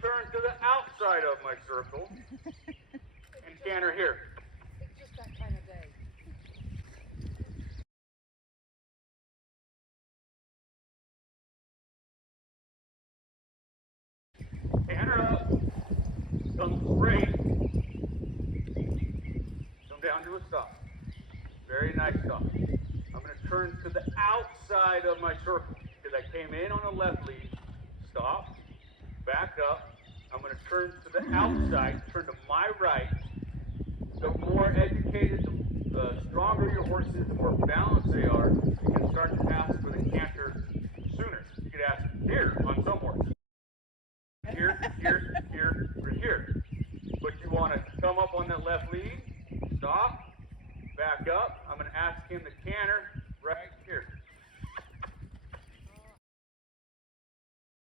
turn to the outside of my circle and canter here. It's just that kind of day. Canter up. Come straight. Come down to a stop. Very nice stop. I'm going to turn to the outside of my circle because I came in on the left lead. Stop. Back up. I'm going to turn to the outside, turn to my right. The more educated, the stronger your horse is, the more balanced they are, you can start to ask for the canter sooner. You could ask here on some horses. Here, here, here, or here. But you want to come up on that left lead, stop, back up. I'm going to ask him to canter